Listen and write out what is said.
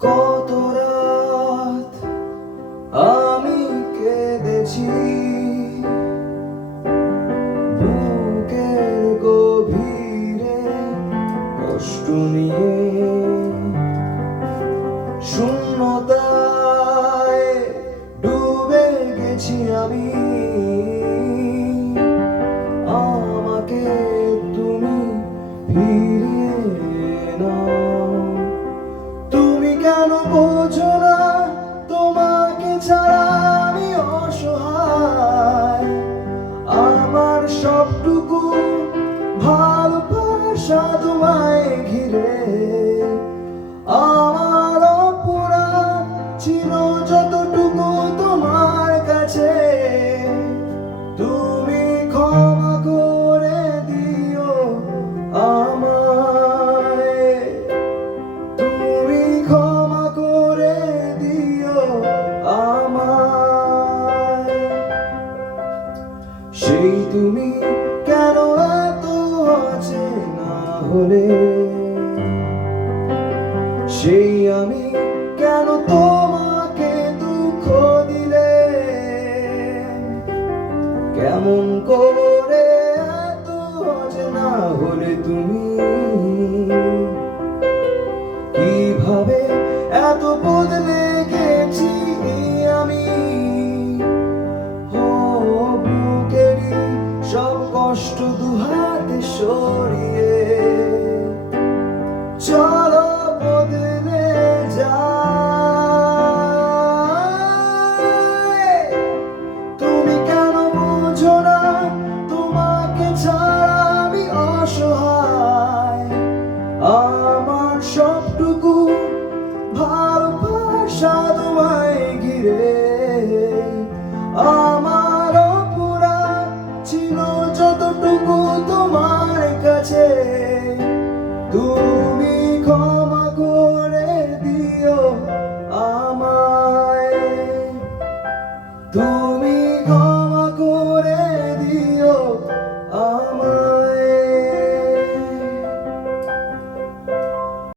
কত রাত আমি কেঁদেছি বুকের গভীরে কষ্ট নিয়ে, শূন্যতায় ডুবে গেছি আমি। আমাকে তুমি ফিরিয়ে নাও। তুমি কেন বোঝো না তোমাকে ছাড়া আমি অসহায়। আমার সবটুকু ভালোবাসা তোমায় ঘিরে। আমার অপরাধ ছিল যতটুকু তোমার কাছে, তুমি ক্ষমা করে দিও আমায়। তুমি ক্ষমা করে দিও আমায়। সেই তুমি কেন এত অচেনা হলে, সেই আমি কেন তোমাকে দুঃখ দিলে। কেমন করে এত অচেনা হলে তুমি, কিভাবে এত বদলে গেছি আমি। বুকেরই সব কষ্ট দুহাতে সরিয়ে চলো বদলে যায়। তুমি কেন বুঝো না তোমাকে ছাড়া আমি অসহায়। আমার সবটুকু